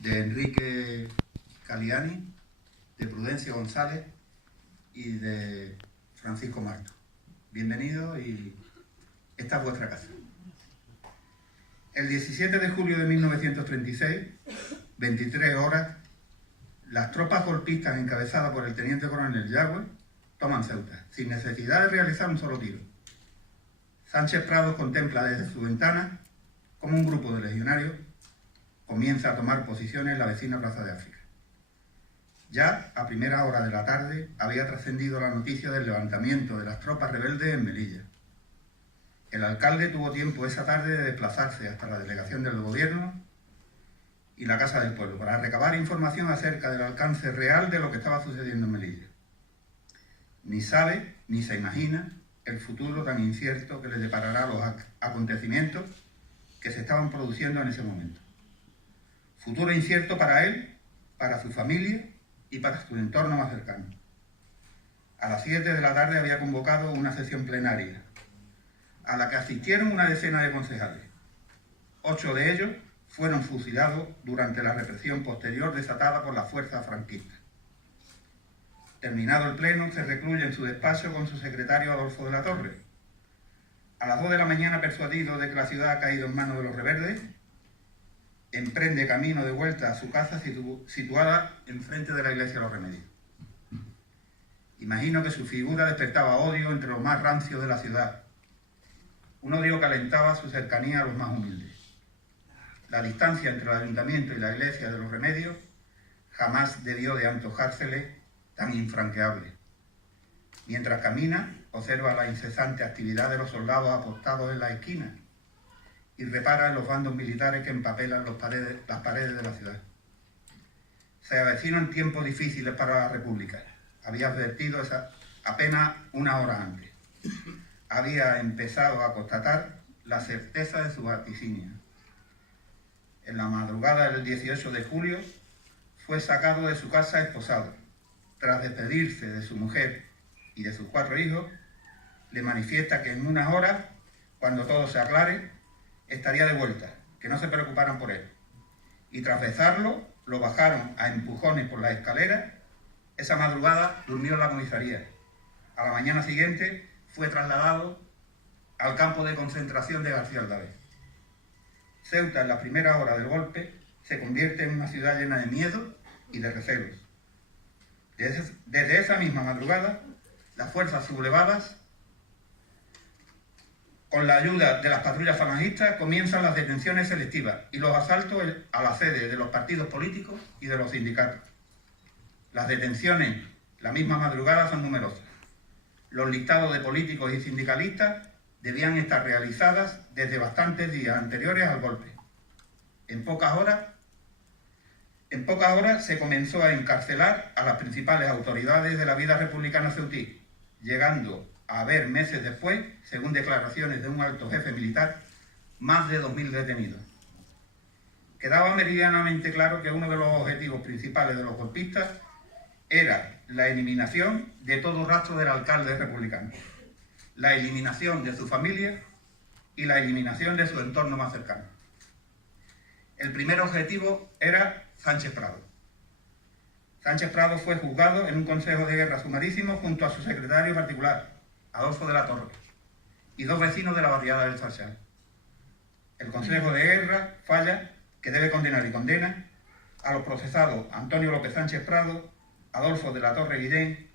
de Enrique Caliani, de Prudencio González y de Francisco Marto. Bienvenidos y esta es vuestra casa. El 17 de julio de 1936, 23 horas, las tropas golpistas encabezadas por el teniente coronel Yagüe toman Ceuta, sin necesidad de realizar un solo tiro. Sánchez Prado contempla desde su ventana cómo un grupo de legionarios comienza a tomar posiciones en la vecina Plaza de África. Ya a primera hora de la tarde había trascendido la noticia del levantamiento de las tropas rebeldes en Melilla. El alcalde tuvo tiempo esa tarde de desplazarse hasta la delegación del gobierno y la Casa del Pueblo para recabar información acerca del alcance real de lo que estaba sucediendo en Melilla. Ni sabe ni se imagina el futuro tan incierto que le deparará los acontecimientos que se estaban produciendo en ese momento. Futuro incierto para él, para su familia y para su entorno más cercano. A las 7 de la tarde había convocado una sesión plenaria, a la que asistieron una decena de concejales. 8 de ellos fueron fusilados durante la represión posterior desatada por las fuerzas franquistas. Terminado el pleno, se recluye en su despacho con su secretario Adolfo de la Torre. A las 2 de la mañana, persuadido de que la ciudad ha caído en manos de los rebeldes, emprende camino de vuelta a su casa situada enfrente de la iglesia de los Remedios. Imagino que su figura despertaba odio entre los más rancios de la ciudad. Un odio que alentaba su cercanía a los más humildes. La distancia entre el ayuntamiento y la iglesia de los Remedios jamás debió de antojársele tan infranqueable. Mientras camina, observa la incesante actividad de los soldados apostados en la esquina y repara en los bandos militares que empapelan las paredes de la ciudad. Se avecinan tiempos difíciles para la República. Había advertido apenas una hora antes. Había empezado a constatar la certeza de su vaticinio. En la madrugada del 18 de julio fue sacado de su casa esposado. Tras despedirse de su mujer y de sus 4 hijos, le manifiesta que en unas horas, cuando todo se aclare, estaría de vuelta, que no se preocuparan por él. Y tras besarlo, lo bajaron a empujones por la escalera. Esa madrugada durmió en la comisaría. A la mañana siguiente fue trasladado al campo de concentración de García Aldave. Ceuta, en la primera hora del golpe, se convierte en una ciudad llena de miedo y de recelos. Desde esa misma madrugada, las fuerzas sublevadas, con la ayuda de las patrullas falangistas, comienzan las detenciones selectivas y los asaltos a la sede de los partidos políticos y de los sindicatos. Las detenciones la misma madrugada son numerosas. Los listados de políticos y sindicalistas debían estar realizadas desde bastantes días anteriores al golpe. En pocas horas se comenzó a encarcelar a las principales autoridades de la vida republicana ceutí, llegando a haber meses después, según declaraciones de un alto jefe militar, más de 2.000 detenidos. Quedaba meridianamente claro que uno de los objetivos principales de los golpistas era la eliminación de todo rastro del alcalde republicano, la eliminación de su familia y la eliminación de su entorno más cercano. El primer objetivo era Sánchez Prado. Sánchez Prado fue juzgado en un consejo de guerra sumarísimo junto a su secretario particular, Adolfo de la Torre, y 2 vecinos de la barriada del Sarchal. El consejo de guerra falla que debe condenar y condena a los procesados Antonio López Sánchez Prado, Adolfo de la Torre Guillén,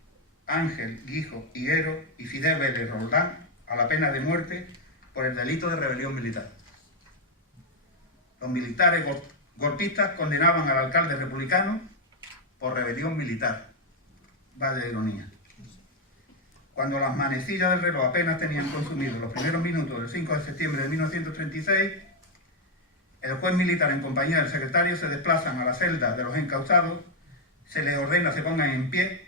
Ángel Guijo Higuero y Fidel Vélez Roldán a la pena de muerte por el delito de rebelión militar. Los militares golpistas condenaban al alcalde republicano por rebelión militar. Vaya ironía. Cuando las manecillas del reloj apenas tenían consumido los primeros minutos del 5 de septiembre de 1936, el juez militar en compañía del secretario se desplazan a la celda de los encausados, se les ordena se pongan en pie,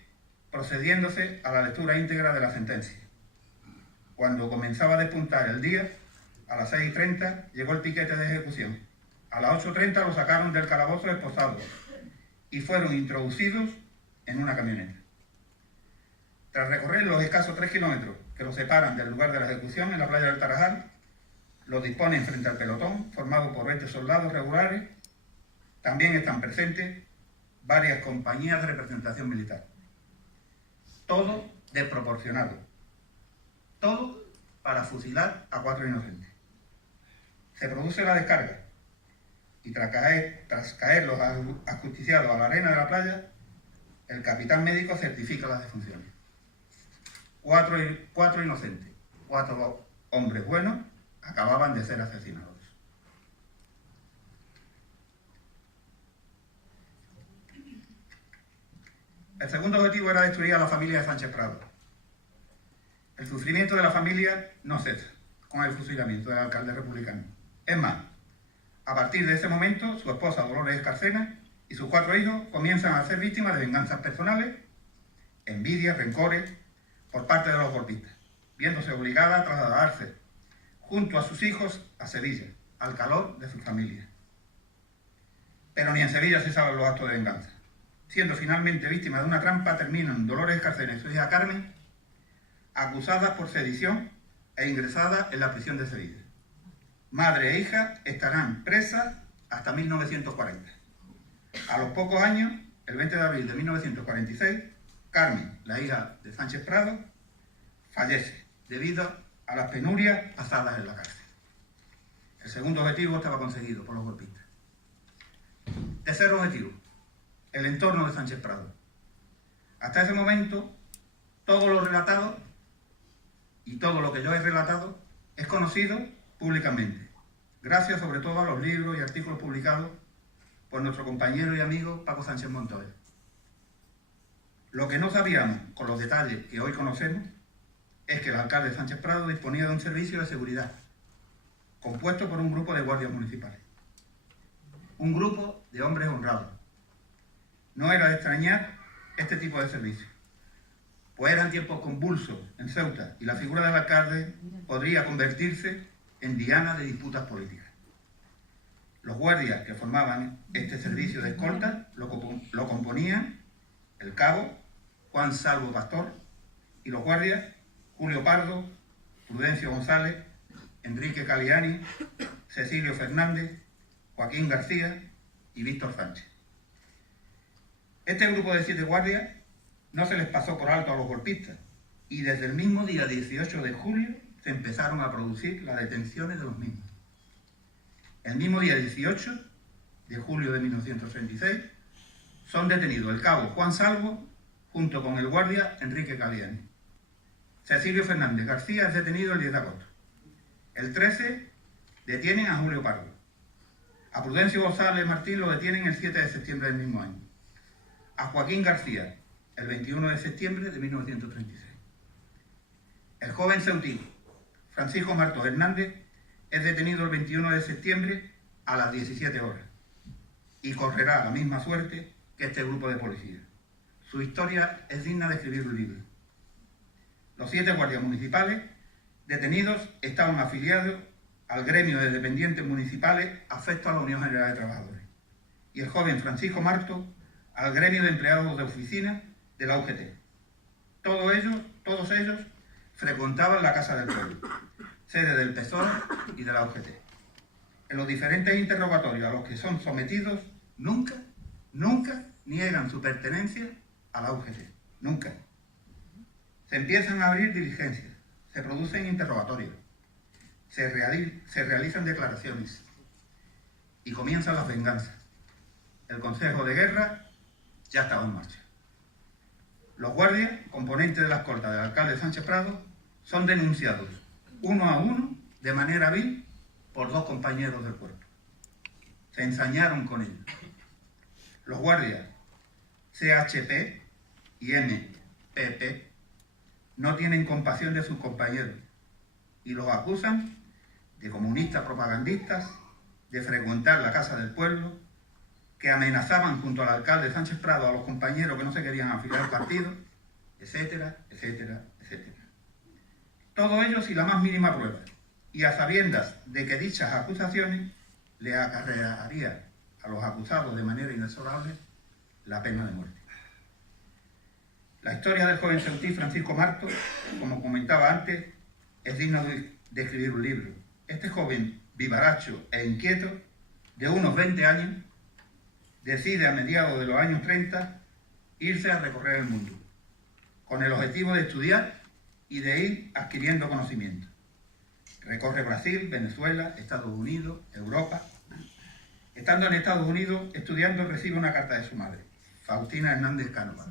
procediéndose a la lectura íntegra de la sentencia. Cuando comenzaba a despuntar el día, a las 6:30 llegó el piquete de ejecución. A las 8:30 lo sacaron del calabozo esposado y fueron introducidos en una camioneta. Tras recorrer los escasos 3 kilómetros que los separan del lugar de la ejecución en la playa del Tarajal, los disponen frente al pelotón, formado por 20 soldados regulares, También están presentes varias compañías de representación militar. Todo desproporcionado. Todo para fusilar a 4 inocentes. Se produce la descarga y tras caer los ajusticiados a la arena de la playa, el capitán médico certifica las defunciones. 4 inocentes, 4 hombres buenos acababan de ser asesinados. El segundo objetivo era destruir a la familia de Sánchez Prado. El sufrimiento de la familia no cesa con el fusilamiento del alcalde republicano. Es más, a partir de ese momento, su esposa Dolores Escarcena y sus 4 hijos comienzan a ser víctimas de venganzas personales, envidias, rencores por parte de los golpistas, viéndose obligada a trasladarse junto a sus hijos a Sevilla, al calor de su familia. Pero ni en Sevilla se saben los actos de venganza. Siendo finalmente víctimas de una trampa, terminan Dolores Escarcena y su hija Carmen acusadas por sedición e ingresadas en la prisión de Sevilla. Madre e hija estarán presas hasta 1940. A los pocos años, el 20 de abril de 1946, Carmen, la hija de Sánchez Prado, fallece debido a las penurias pasadas en la cárcel. El segundo objetivo estaba conseguido por los golpistas. Tercer objetivo, el entorno de Sánchez Prado. Hasta ese momento, todo lo relatado y todo lo que yo he relatado es conocido públicamente, gracias sobre todo a los libros y artículos publicados por nuestro compañero y amigo Paco Sánchez Montoya. Lo que no sabíamos, con los detalles que hoy conocemos, es que el alcalde Sánchez Prado disponía de un servicio de seguridad, compuesto por un grupo de guardias municipales. Un grupo de hombres honrados. No era de extrañar este tipo de servicio, pues eran tiempos convulsos en Ceuta y la figura del alcalde podría convertirse en diana de disputas políticas. Los guardias que formaban este servicio de escolta lo componían el cabo Juan Salvo Pastor y los guardias Julio Pardo, Prudencio González, Enrique Caliani, Cecilio Fernández, Joaquín García y Víctor Sánchez. Este grupo de 7 guardias no se les pasó por alto a los golpistas y desde el mismo día 18 de julio se empezaron a producir las detenciones de los mismos. El mismo día 18 de julio de 1936 son detenidos el cabo Juan Salvo junto con el guardia Enrique Caliani. Cecilio Fernández García es detenido el 10 de agosto. El 13 detienen a Julio Pardo. A Prudencio González Martín lo detienen el 7 de septiembre del mismo año. A Joaquín García el 21 de septiembre de 1936. El joven ceutí Francisco Martos Hernández es detenido el 21 de septiembre a las 17 horas y correrá la misma suerte que este grupo de policías. Su historia es digna de escribir un libro. Los 7 guardias municipales detenidos estaban afiliados al gremio de dependientes municipales afecto a la Unión General de Trabajadores y el joven Francisco Martos al gremio de empleados de oficina de la UGT. Todos ellos frecuentaban la Casa del Pueblo, sede del PSOE y de la UGT. En los diferentes interrogatorios a los que son sometidos, nunca niegan su pertenencia a la UGT. Nunca. Se empiezan a abrir diligencias, se producen interrogatorios, se realizan declaraciones y comienzan las venganzas. El Consejo de Guerra ya estaba en marcha. Los guardias, componentes de la escolta del alcalde Sánchez Prado, son denunciados uno a uno de manera vil por 2 compañeros del cuerpo. Se ensañaron con ellos. Los guardias CHP y MPP no tienen compasión de sus compañeros y los acusan de comunistas propagandistas, de frecuentar la Casa del Pueblo, que amenazaban junto al alcalde Sánchez Prado a los compañeros que no se querían afiliar al partido, etcétera, etcétera, etcétera. Todo ello sin la más mínima prueba, y a sabiendas de que dichas acusaciones le acarrearía a los acusados de manera inexorable la pena de muerte. La historia del joven ceutí Francisco Martos, como comentaba antes, es digna de escribir un libro. Este joven vivaracho e inquieto, de unos 20 años, decide a mediados de los años 30 irse a recorrer el mundo, con el objetivo de estudiar y de ir adquiriendo conocimiento. Recorre Brasil, Venezuela, Estados Unidos, Europa. Estando en Estados Unidos estudiando, recibe una carta de su madre, Faustina Hernández Cánovas,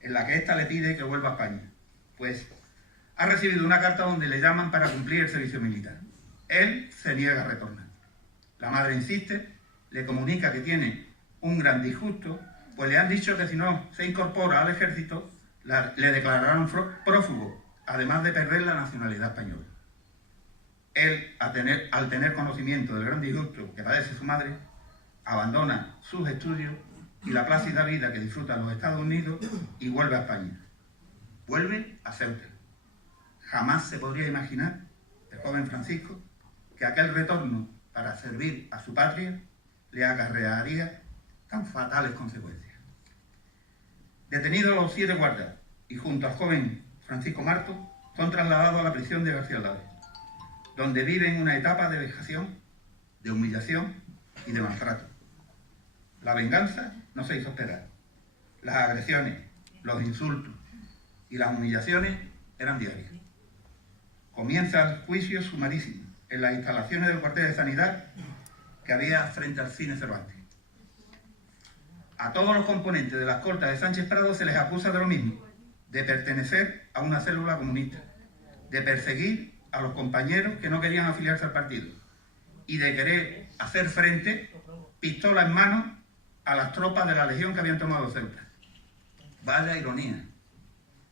en la que ésta le pide que vuelva a España, pues ha recibido una carta donde le llaman para cumplir el servicio militar. Él se niega a retornar. La madre insiste, le comunica que tiene un gran disgusto, pues le han dicho que si no se incorpora al ejército, le declararán prófugo, además de perder la nacionalidad española. Él, al tener conocimiento del gran disgusto que padece su madre, abandona sus estudios y la plácida vida que disfruta en los Estados Unidos y vuelve a España. Vuelve a Ceuta. Jamás se podría imaginar el joven Francisco que aquel retorno para servir a su patria le acarrearía tan fatales consecuencias. Detenidos los 7 guardas y junto al joven Francisco Marto, son trasladados a la prisión de García Lares, donde viven una etapa de vejación, de humillación y de maltrato. La venganza no se hizo esperar. Las agresiones, los insultos y las humillaciones eran diarias. Comienza el juicio sumarísimo en las instalaciones del cuartel de sanidad que había frente al Cine Cervantes. A todos los componentes de la escolta de Sánchez Prado se les acusa de lo mismo, de pertenecer a una célula comunista, de perseguir a los compañeros que no querían afiliarse al partido y de querer hacer frente, pistola en mano, a las tropas de la Legión que habían tomado Ceuta. Vaya ironía.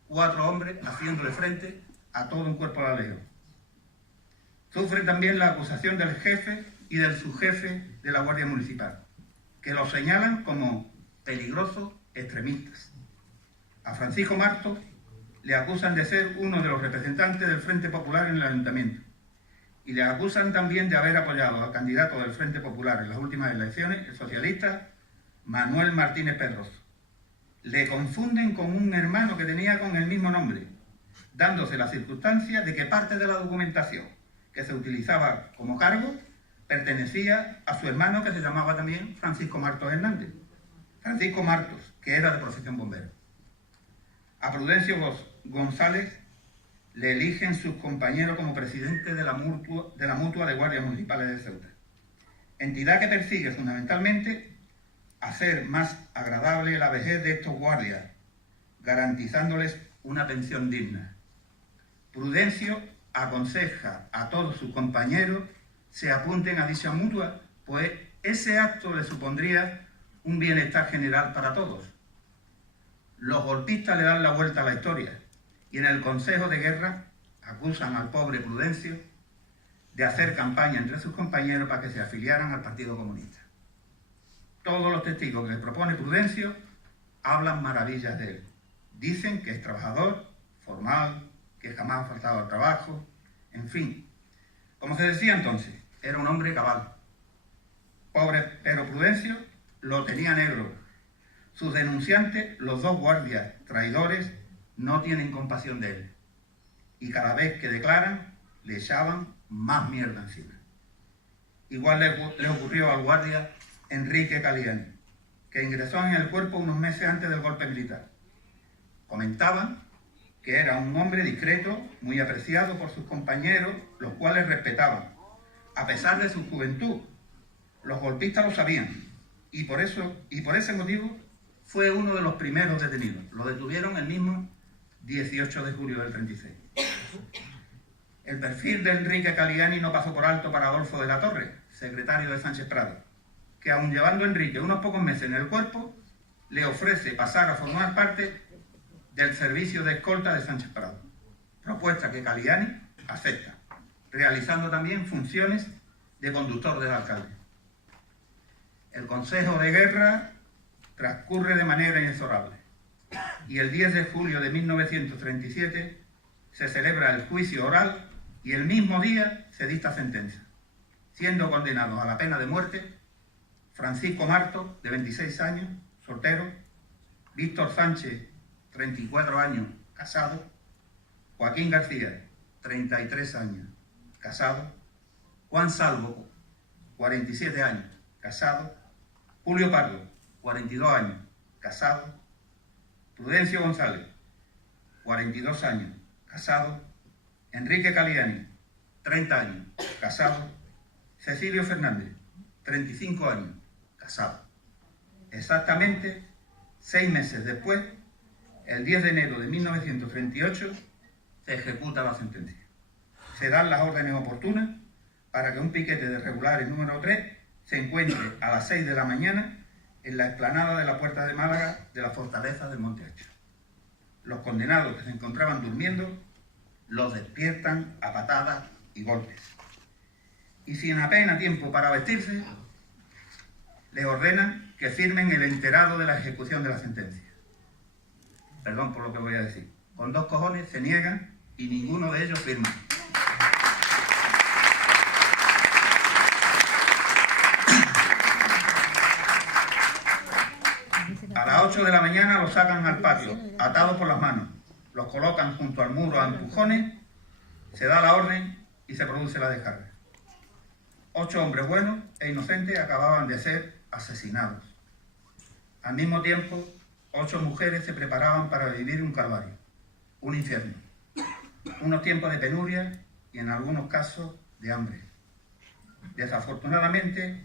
4 hombres haciéndole frente a todo un cuerpo de la Legión. Sufren también la acusación del jefe y del subjefe de la Guardia Municipal, que los señalan como peligrosos extremistas. A Francisco Marto le acusan de ser uno de los representantes del Frente Popular en el Ayuntamiento y le acusan también de haber apoyado al candidato del Frente Popular en las últimas elecciones, el socialista Manuel Martínez Pedroso. Le confunden con un hermano que tenía con el mismo nombre, dándose la circunstancia de que parte de la documentación que se utilizaba como cargo pertenecía a su hermano, que se llamaba también Francisco Martos Hernández. Francisco Martos, que era de profesión bombero. A Prudencio González le eligen sus compañeros como presidente de la Mutua de Guardias Municipales de Ceuta, entidad que persigue fundamentalmente hacer más agradable la vejez de estos guardias, garantizándoles una pensión digna. Prudencio aconseja a todos sus compañeros se apunten a dicha mutua, pues ese acto le supondría un bienestar general para todos. Los golpistas le dan la vuelta a la historia y en el Consejo de Guerra acusan al pobre Prudencio de hacer campaña entre sus compañeros para que se afiliaran al Partido Comunista. Todos los testigos que le propone Prudencio hablan maravillas de él. Dicen que es trabajador, formal, que jamás ha faltado al trabajo, en fin. Como se decía entonces, era un hombre cabal. Pobre pero Prudencio lo tenía negro. Sus denunciantes, los 2 guardias traidores, no tienen compasión de él. Y cada vez que declaran, le echaban más mierda encima. Igual le ocurrió al guardia Enrique Caliani, que ingresó en el cuerpo unos meses antes del golpe militar. Comentaban que era un hombre discreto, muy apreciado por sus compañeros, los cuales respetaban, a pesar de su juventud. Los golpistas lo sabían, y por ese motivo fue uno de los primeros detenidos. Lo detuvieron el mismo 18 de julio del 36. El perfil de Enrique Caliani no pasó por alto para Adolfo de la Torre, secretario de Sánchez Prado, que aun llevando a Enrique unos pocos meses en el cuerpo, le ofrece pasar a formar parte del servicio de escolta de Sánchez Prado, propuesta que Caliani acepta, realizando también funciones de conductor del alcalde. El Consejo de Guerra transcurre de manera inexorable y el 10 de julio de 1937 se celebra el juicio oral y el mismo día se dicta sentencia, siendo condenados a la pena de muerte Francisco Marto, de 26 años, soltero, Víctor Sánchez, 34 años, casado, Joaquín García, 33 años, casado, Juan Salvo, 47 años, casado, Julio Pardo, 42 años, casado. Prudencio González, 42 años, casado. Enrique Caliani, 30 años, casado. Cecilio Fernández, 35 años, casado. Exactamente 6 meses después, el 10 de enero de 1938, se ejecuta la sentencia. Se dan las órdenes oportunas para que un piquete de regulares número 3 se encuentre a las 6 de la mañana en la explanada de la Puerta de Málaga de la fortaleza del Monte Acho. Los condenados que se encontraban durmiendo los despiertan a patadas y golpes. Y sin apenas tiempo para vestirse, les ordenan que firmen el enterado de la ejecución de la sentencia. Perdón por lo que voy a decir. Con 2 cojones se niegan y ninguno de ellos firma. A las 8 de la mañana los sacan al patio, atados por las manos. Los colocan junto al muro a empujones, se da la orden y se produce la descarga. 8 hombres buenos e inocentes acababan de ser asesinados. Al mismo tiempo, 8 mujeres se preparaban para vivir un calvario, un infierno, unos tiempos de penuria y en algunos casos de hambre. Desafortunadamente,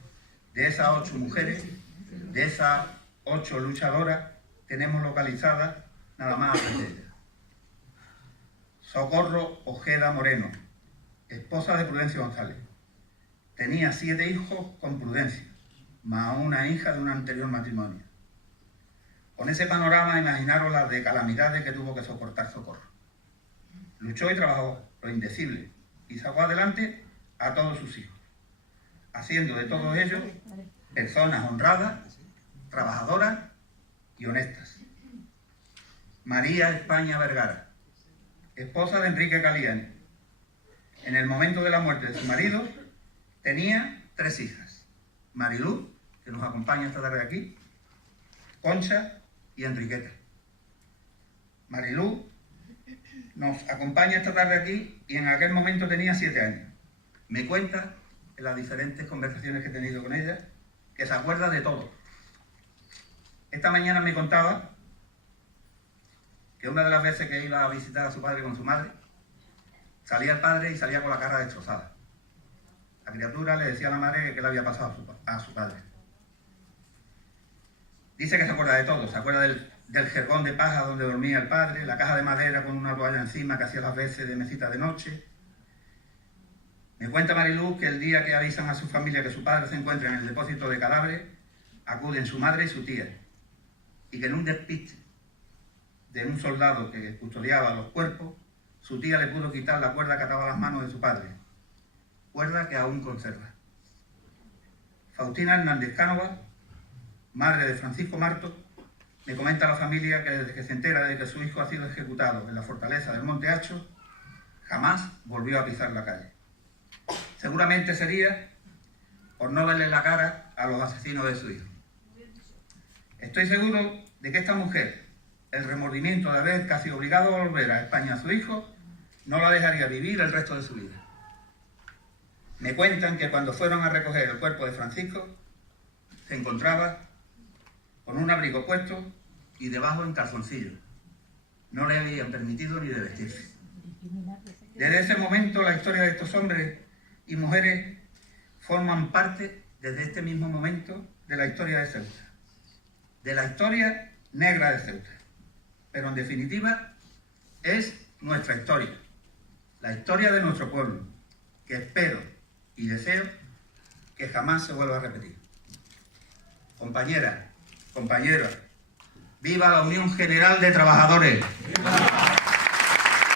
de esas 8 mujeres, de esas 8 luchadoras, tenemos localizadas nada más a 3 de ellas. Socorro Ojeda Moreno, esposa de Prudencio González. Tenía 7 hijos con Prudencio, más una hija de un anterior matrimonio. Con ese panorama, imaginaros las de calamidades que tuvo que soportar Socorro. Luchó y trabajó lo indecible y sacó adelante a todos sus hijos, haciendo de todos ellos personas honradas, trabajadoras y honestas. María España Vergara, esposa de Enrique Caliani. En el momento de la muerte de su marido, tenía 3 hijas. Marilú, que nos acompaña esta tarde aquí, Concha y Enriqueta. Marilú nos acompaña esta tarde aquí y en aquel momento tenía 7 años. Me cuenta, en las diferentes conversaciones que he tenido con ella, que se acuerda de todo. Esta mañana me contaba que una de las veces que iba a visitar a su padre con su madre, salía el padre y salía con la cara destrozada. La criatura le decía a la madre que le había pasado a su padre. Dice que se acuerda de todo, se acuerda del jergón de paja donde dormía el padre, la caja de madera con una toalla encima que hacía las veces de mesita de noche. Me cuenta Marilú que el día que avisan a su familia que su padre se encuentra en el depósito de cadáveres, acuden su madre y su tía, y que en un despiste de un soldado que custodiaba los cuerpos, su tía le pudo quitar la cuerda que ataba las manos de su padre, cuerda que aún conserva. Faustina Hernández Cánova, madre de Francisco Marto, me comenta a la familia que desde que se entera de que su hijo ha sido ejecutado en la fortaleza del Monte Acho, jamás volvió a pisar la calle. Seguramente sería por no verle la cara a los asesinos de su hijo. Estoy seguro de que esta mujer, el remordimiento de haber casi obligado a volver a España a su hijo, no la dejaría vivir el resto de su vida. Me cuentan que cuando fueron a recoger el cuerpo de Francisco, se encontraba con un abrigo puesto y debajo en calzoncillos. No le habían permitido ni de vestirse. Desde ese momento, la historia de estos hombres y mujeres forman parte, desde este mismo momento, de la historia de Ceuta. De la historia negra de Ceuta. Pero en definitiva, es nuestra historia. La historia de nuestro pueblo, que espero y deseo que jamás se vuelva a repetir. Compañeras, compañeros, ¡viva la Unión General de Trabajadores!